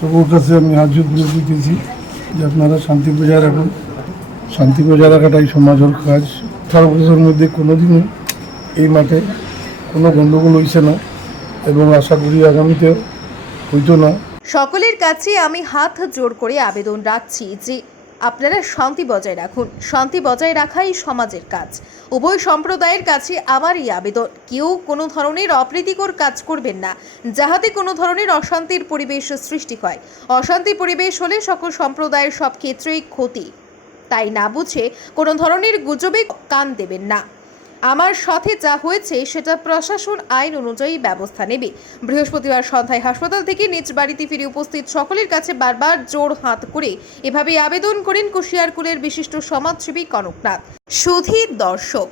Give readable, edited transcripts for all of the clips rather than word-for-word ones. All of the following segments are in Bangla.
সকল কাছে আমি হাত জোর করে দিতেছি যে আপনারা শান্তি বজায় রাখুন। শান্তি বজায় রাখাটাই সমাজের কাজ। 18 বছরের মধ্যে কোনোদিনও এই মাঠে কোনো গণ্ডগোল হয়েছে না এবং আশা করি আগামীতেও হইতো না। সকলের কাছে আমি হাত জোর করে আবেদন রাখছি যে আপনারা শান্তি বজায় রাখুন। শান্তি বজায় রাখাই সমাজের কাজ। উভয় সম্প্রদায়ের কাছে আমার এই আবেদন, কেউ কোনো ধরনের অপ্রীতিকর কাজ করবেন না, যাহাতে কোনো ধরনের অশান্তির পরিবেশ সৃষ্টি হয়। অশান্তি পরিবেশ হলে সকল সম্প্রদায়ের সব ক্ষেত্রেই ক্ষতি। তাই না বুঝে কোনো ধরনের গুজবে কান দেবেন না। আমার সাথে যা হয়েছে সেটা প্রশাসন আইন অনুযায়ী ব্যবস্থা নেবে। বৃহস্পতিবার সন্ধ্যায় হাসপাতাল থেকে নিজ বাড়িতে ফিরে উপস্থিত সকলের কাছে বারবার জোর হাত করে এভাবে আবেদন করেন কুশিয়ারকুলের বিশিষ্ট সমাজসেবী কনকনাথ। সুধী দর্শক,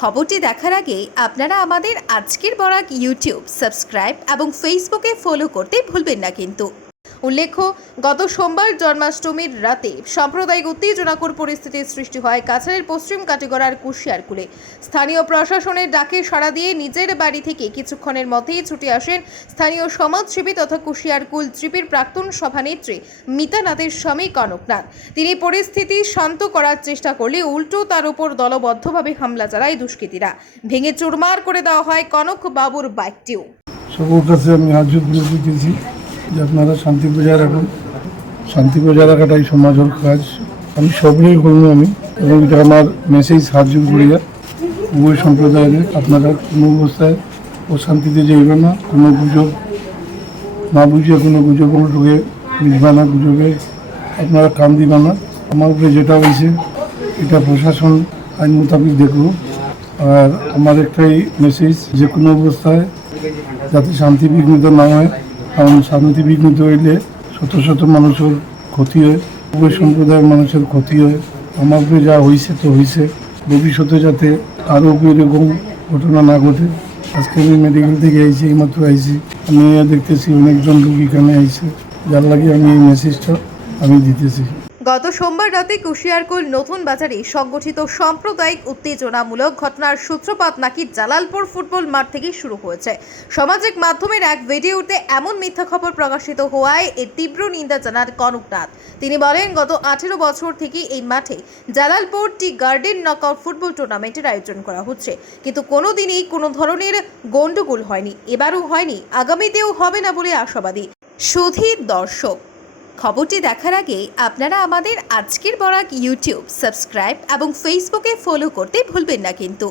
খবরটি দেখার আগে আপনারা আমাদের আজকের বরাক ইউটিউব সাবস্ক্রাইব এবং ফেসবুকে ফলো করতে ভুলবেন না কিন্তু। উল্লেখ্য, গত সোমবার জন্মাষ্টমীর রাতে সাম্প্রদায়িক উত্তেজনাকর পরিস্থিতির সৃষ্টি হয় কাছাড়ের পশ্চিম কাটিগড়ার কুশিয়ারকুলে। স্থানীয় প্রশাসনের ডাকে সাড়া দিয়ে নিজের বাড়ি থেকে কিছুক্ষণের মধ্যেই ছুটে আসেন স্থানীয় সমাজসেবী তথা কুশিয়ারকুল ত্রিপির প্রাক্তন সভানেত্রী মিতা নাথের স্বামী কনকনাথ। তিনি পরিস্থিতি শান্ত করার চেষ্টা করলে উল্টো তার উপর দলবদ্ধভাবে হামলা চালায় দুষ্কৃতীরা। ভেঙে চুরমার করে দেওয়া হয় কনক বাবুর বাইকটিও। সকল কাছে আমি হাত জোর করে দিতেছি যে আপনারা শান্তি বজায় রাখুন। শান্তি বজায় রাখাটাই সমাজের কাজ। আমি সবই করবো আমি, এবং এটা আমার মেসেজ হাত জোর করিয়া উভয় সম্প্রদায়ের আপনারা কোনো অবস্থায় অশান্তিতে যাইবে না। কোনো গুজব না বুঝিয়ে কোনো গুজব ঢুকে মিশবে না, গুজবে আপনারা কান দিবে না। আমার উপরে যেটা হয়েছে এটা প্রশাসন আইন মোতাবেক দেখব। আর আমার একটাই মেসেজ, যে কোনো অবস্থায় যাতে শান্তি বিঘ্নিত না হয়, কারণ শান্তি বিঘ্নিত হইলে শত শত মানুষের ক্ষতি হয়, উভয় সম্প্রদায়ের মানুষের ক্ষতি হয়। আমার উপরে যা হয়েছে তো হয়েছে, ভবিষ্যতে যাতে আরও এরকম ঘটনা না ঘটে। আজকে আমি মেডিকেল থেকে আইছি, এইমাত্র আইছি, আমি দেখতেছি অনেকজন রোগী এখানে আইছে, যার লাগে আমি এই মেসেজটা আমি দিতেছি। গত সোমবার রাতে কুশিয়ারকুল নতুন বাজারে সংগঠিত সাম্প্রদায়িক উত্তেজনামূলক ঘটনার সূত্রপাত নাকি জালালপুর ফুটবল মাঠ থেকেই শুরু হয়েছে। সামাজিক মাধ্যমের এক ভিডিওতে এমন মিথ্যা খবর প্রকাশিত হওয়ায় এর তীব্র নিন্দা জানান কনকনাথ। তিনি বলেন, গত 18 বছর থেকে এই মাঠে Jalalpur tea garden knockout football টুর্নামেন্টের আয়োজন করা হচ্ছে, কিন্তু কোনোদিনই কোনো ধরনের গন্ডগোল হয়নি, এবারও হয়নি, আগামীতেও হবে না বলে আশাবাদী। সুধী দর্শক, খবরটি দেখার আগে আপনারা আমাদের আজকের বরাক ইউটিউব সাবস্ক্রাইব এবং ফেসবুকে ফলো করতে ভুলবেন না কিন্তু।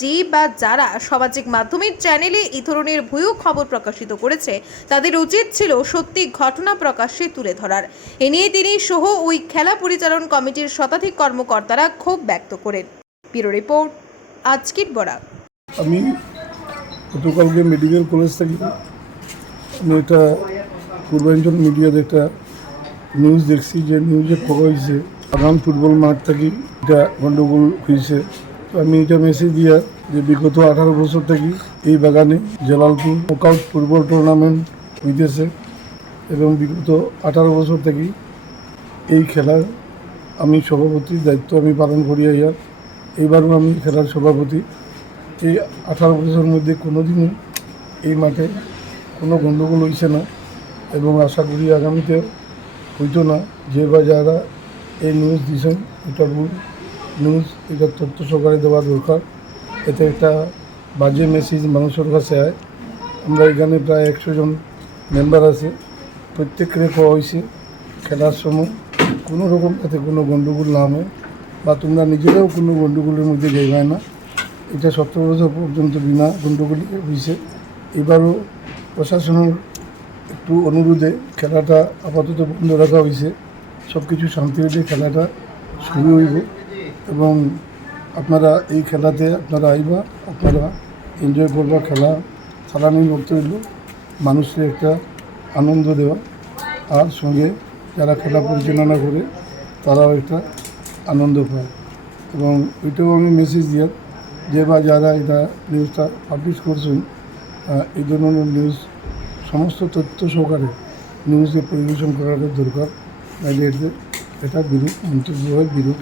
যে বা যারা সামাজিক মাধ্যমের চ্যানেলে এই ধরনের ভুয়ো খবর প্রকাশিত করেছে তাদের উচিত ছিল সত্যি ঘটনা প্রকাশ্যে তুলে ধরার। এ নিয়ে তিনি সহ ওই খেলা পরিচালন কমিটির শতাধিক কর্মকর্তারা ক্ষোভ ব্যক্ত করেন। ব্যুরো রিপোর্ট, আজকের বরাক। আমি গতকালকে মেডিকেল কলেজ থেকে আমি এটা পূর্বাঞ্চল মিডিয়াতে একটা নিউজ দেখছি, যে নিউজে খবর হয়েছে আগাম ফুটবল মাঠ থেকে এটা গণ্ডগোল হয়েছে। তো আমি এটা মেসেজ দিয়া যে বিগত 18 বছর থেকে এই বাগানে জালালপুর নকআউট ফুটবল টুর্নামেন্ট হইতেছে, এবং বিগত 18 বছর থেকে এই খেলার আমি সভাপতির দায়িত্ব আমি পালন করি। এইবারও আমি খেলার সভাপতি। এই 18 বছরের মধ্যে কোনোদিনও এই মাঠে কোনো গণ্ডগোল হয়েছে না, এবং আশা করি আগামীতে হইতো না। যে বা যারা এই নিউজ দিয়েছেন এটা ভুল নিউজ, এটা তথ্য সহকারে দেওয়া দরকার। এতে একটা বাজে মেসেজ মানুষের কাছে হয়। আমরা এখানে প্রায় 100 জন মেম্বার আছে, প্রত্যেকের খাওয়া হয়েছে খেলার সময় কোনো রকম যাতে কোনো গণ্ডগোল না হয়, বা তোমরা নিজেরাও কোনো গণ্ডগোলের মধ্যে যাইবে না। এটা 17 বছর পর্যন্ত বিনা গণ্ডগোলে হয়েছে। এবারও প্রশাসনের একটু অনুরোধে খেলাটা আপাতত বন্ধ রাখা হয়েছে। সব কিছু শান্তি হইলে খেলাটা শুরু হইব, এবং আপনারা এই খেলাতে আপনারা আইবা, আপনারা এনজয় করবা। খেলানির মতো হইল মানুষকে একটা আনন্দ দেওয়া, আর সঙ্গে যারা খেলা পরিচালনা করে তারাও একটা আনন্দ পায়। এবং ওইটাও আমি মেসেজ দিই যে বা যারা এটা নিউজটা পাবলিশ করছেন, এই ধরনের নিউজ সমস্ত তথ্য সহকারে নিউজে পরিবেশন করার দরকার, নাইলে এটা বিরূপ মন্তব্য হয়, বিরূপ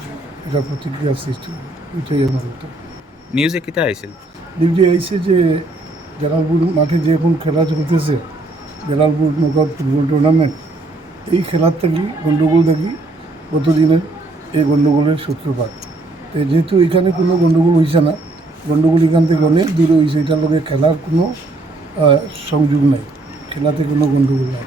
এটা প্রতিক্রিয়া সৃষ্টি হয়। এটাই আমার একটা নিউজে কিতা আইছিল। নিউজে আইছে যে জালালপুর মাঠে যে এখন খেলা চলতেছে, জালালপুর নকআউট ফুটবল টুর্নামেন্ট, এই খেলার থাকি গণ্ডগোল থাকি গতদিনের এই গণ্ডগোলের সূত্রপাত। তো যেহেতু এখানে কোনো গণ্ডগোল হয়েছে না, গণ্ডগোল এখান থেকে অনেক দূরে হয়েছে, এটার লগে খেলার কোনো সংযোগ নাই, খেলাতে কোনো গণ্ডগোল নাই।